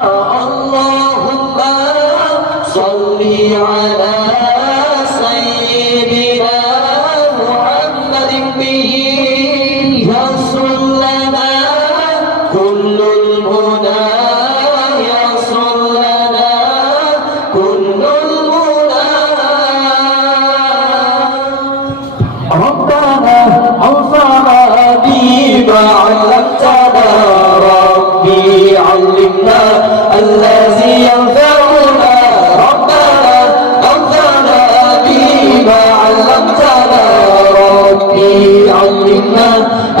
اللهم صل على سيدنا محمد به يصل لنا كل المنى يصل لنا كل المنى ربنا انفعنا بما علمتنا ربي علمنا الذي ينفعنا ربنا انفعنا بما علمتنا ربي علمنا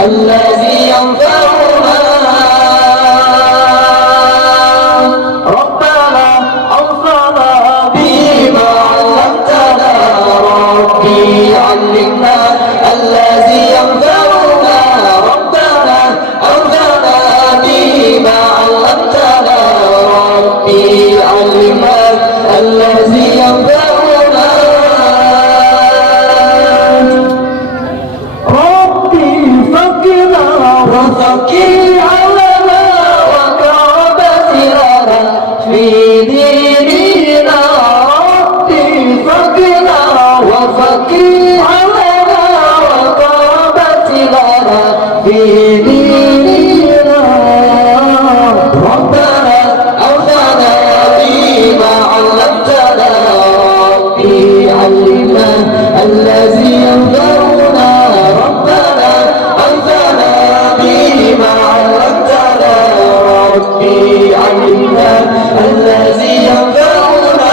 الذي ينفعنا ربنا انفعنا بما علمتنا ربي علمنا الذي ينفعنا ربنا انفعنا بما علمتنا ربي علمنا الذي ينفعنا ربي فقنا وفقي علنا وكعبتنا في ديننا ربي فقنا وفقي علنا وكعبتنا في ديننا ربنا أوفنا بما علمتنا ربي علمنا الذي ينفعنا ربنا أوفنا بما علمتنا ربي علمنا الذي ينفعنا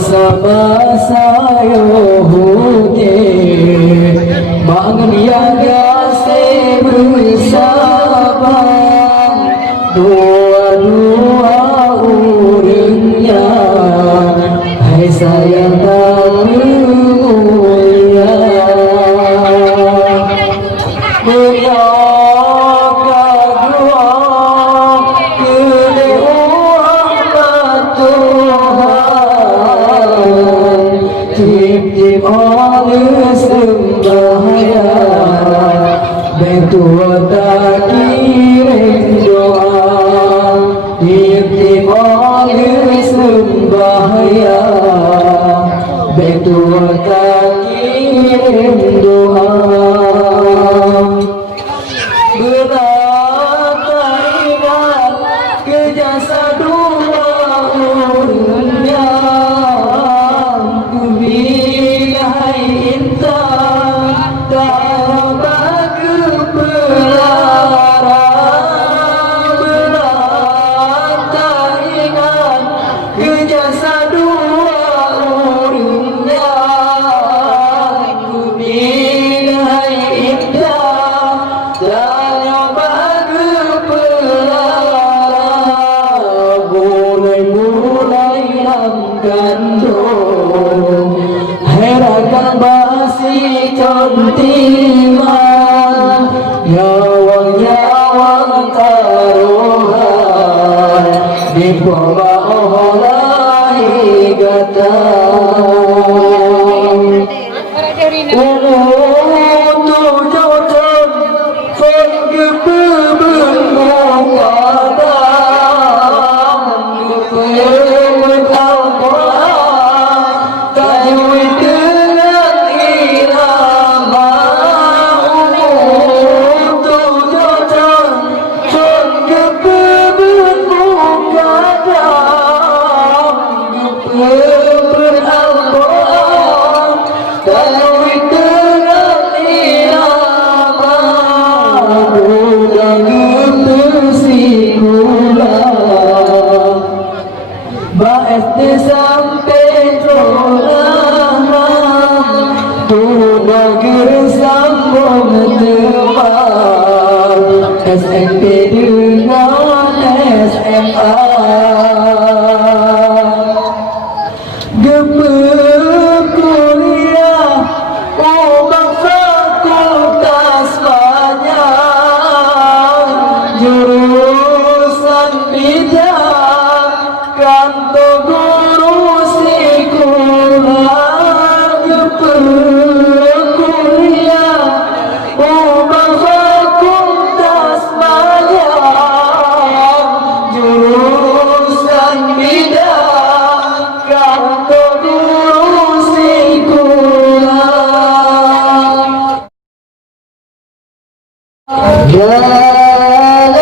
masa-masa Yahudi menganiaya si bersabar dua-dua urangnya hai sayang tak mulia Tip-tip oleh sembahaya Bentua tak kirim doa Tip-tip oleh sembahaya Bentua tak kirim doa Berat tak ingat ke jasa dua urangnya herakan basi cantiman nyawang-nyawang taruhan di bawah olahi gatang untuk jodoh pengebebeng mengadang kepemeng Al-Quran tajwid dengan irama untuk jodoh pengebebeng mengadang kepemeng Al-Quran tajwid dengan irama budak tersikula Baes di samping Jolangan Tu negeri sambung teman SMP dengan SMA Gemuk kuliah Ubah fakultas banyak Jurusan bidang Kantor guru sekolah kuliah dalam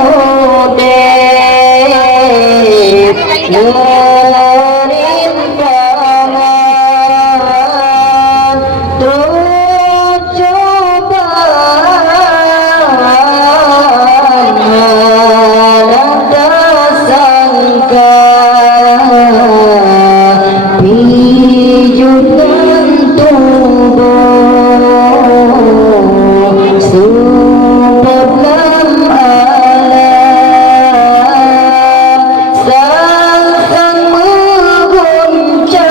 mudek merintangan tercobaan mana tak sangka pijukan tubuh sebab sang mengguncang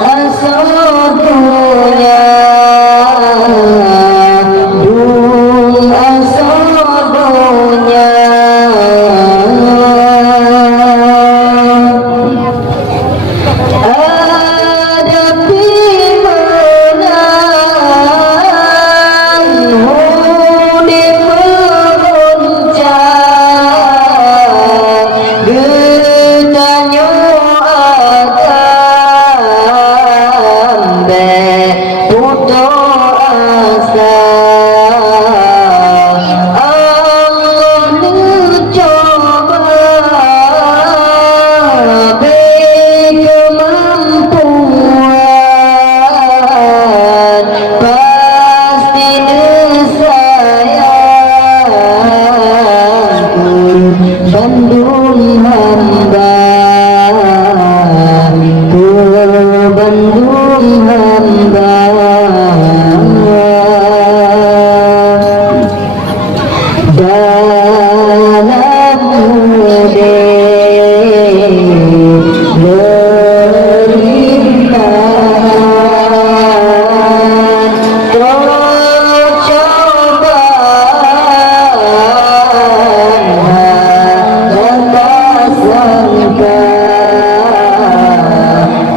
asa dunia asa dunia hadapi menang hudi menguncang getanyo akan puto asa Allah mencoba kemampuan pasti disayangku Bandung hamba ku Bandung hamba dalam mudek merintangan tercobaan dan tak sangka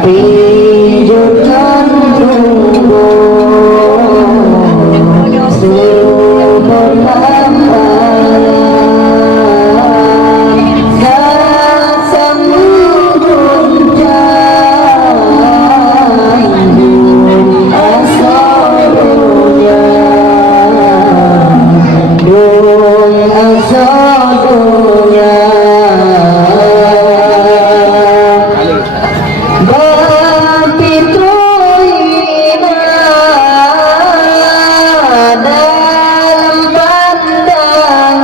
pijukan tubuh sebab sang mengguncang asa dunia asa dunia Bapitroina dalam pandangan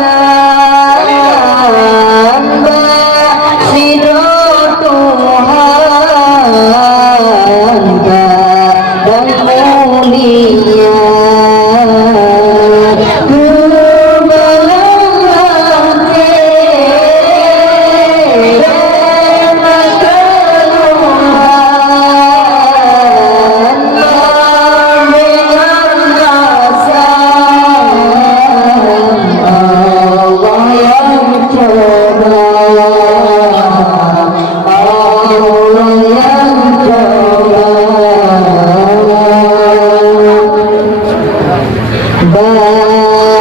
Basido Tuhan dan mulia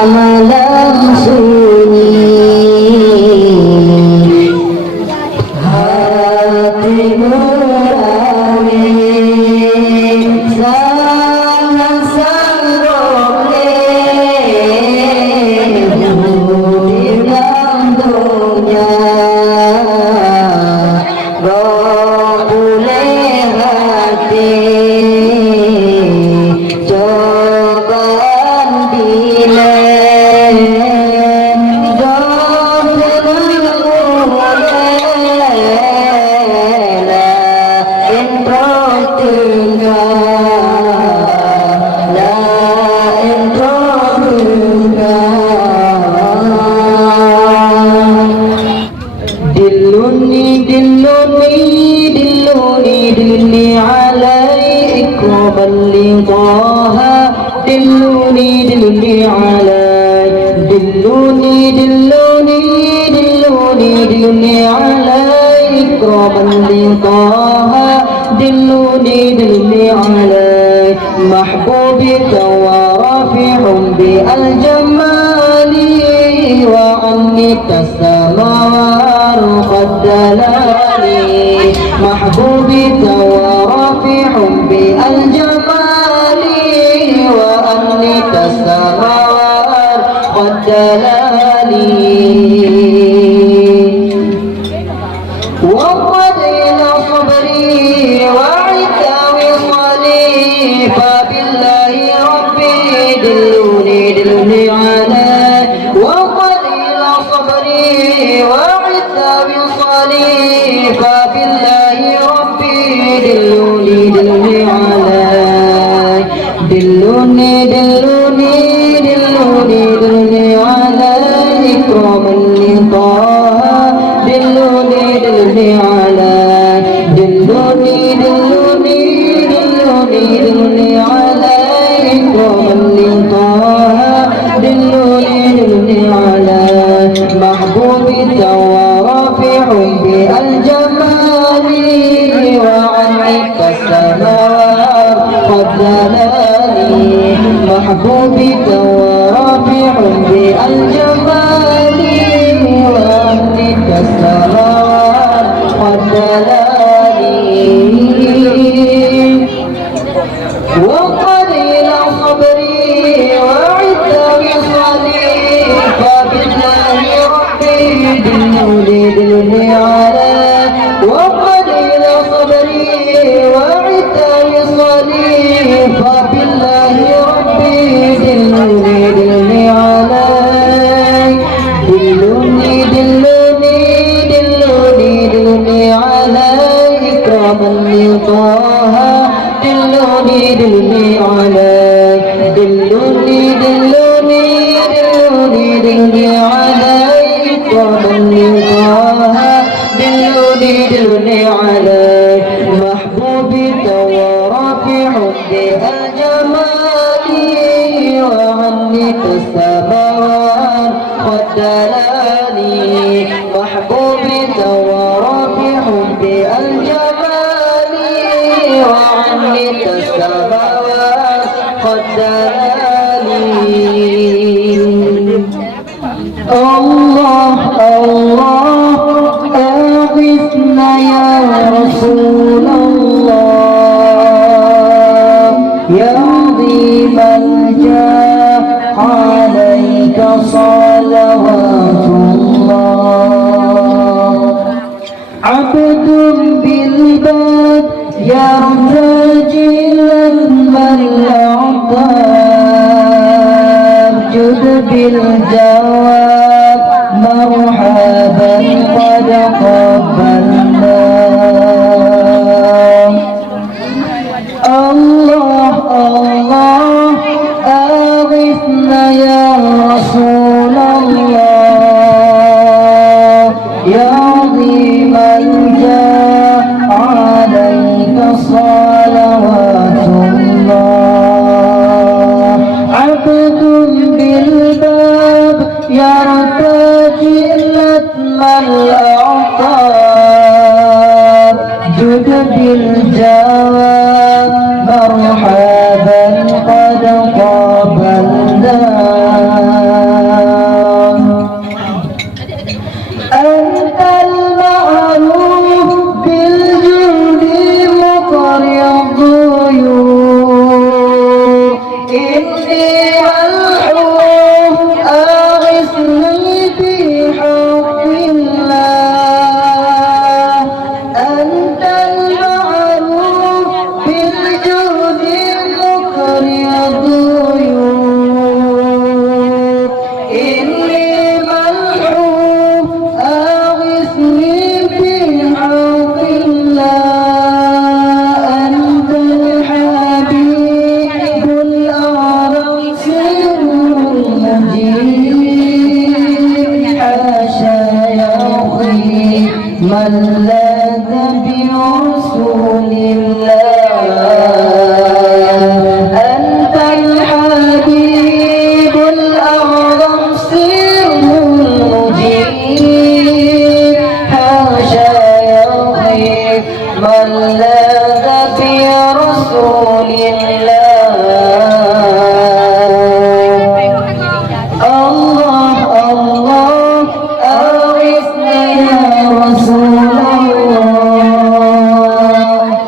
malam sunyi hati merangin sangat sanggup di gantungnya boleh hati cobaan bila دلوني عليك وبلغها دلوني عليك دلوني عليك وبلغها دلوني عليك محبوبك ورافع بالجمال وعنك السماوات قد دلالي محبوبك ورافع بالجمال قد دلاني وقد إلى صبري وعد وصلي فبالله ربي دلوني على وقد إلى صبري وعد وصلي فبالله ربي دلوني على دلوني على إكراما لطه دلوني على دلوني على إكراما لطه دلوني على محبوبي ورافع بالجمال وعنك السماوات قد دلاني محبوبك ورافع بالجمال وعنك السماوات قد دلاني وقد إلى صبري وعد وصلي فبالله ربي دلوني على وقد إلى صبري وعد وصلي فبالله ربي دلوني على دلوني على إكراما لطه دلوني على دلوني على إكراما لطه دلوني على محبوبك ورافع بالجمال وعنك السماوات قد دلاني محبوبك ورافع بالجمال وعنك السماوات قد دلاني الله أغثنا يا رسول الله يا عظيم الجاه عليك صلوات الله عبد بالباب يرتجي من الأعطاب جد بالجواب مرحبا قد قبلنا الله أغثنا يا رسول الله يا عظيم الجاه عليك صلوات الله عبد بالباب يرتجي لتم الأعطاب جد بالجواب مرحبا قد قابلنا أنت المعروف بالجود مقري الضيوف إني ملحوف أغثني بحق الله أنت المعروف بالجود مقري الضيوف إني ملحوف أغثني بحق الله أنت الحبيب الأعرف سر المجيب حاشا يخي من لاذ برسول الله أنت الحبيب الأعظم سر المجيب حاشا يخي من لاذ برسول الله الله أغثنا يا رسول الله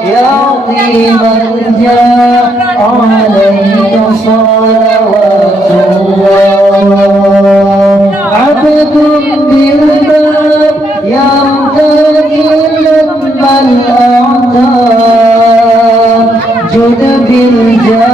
يا عظيم الجاه عليك صلوات الله بالباب يرتدي لب الأعتاب جد بالجاه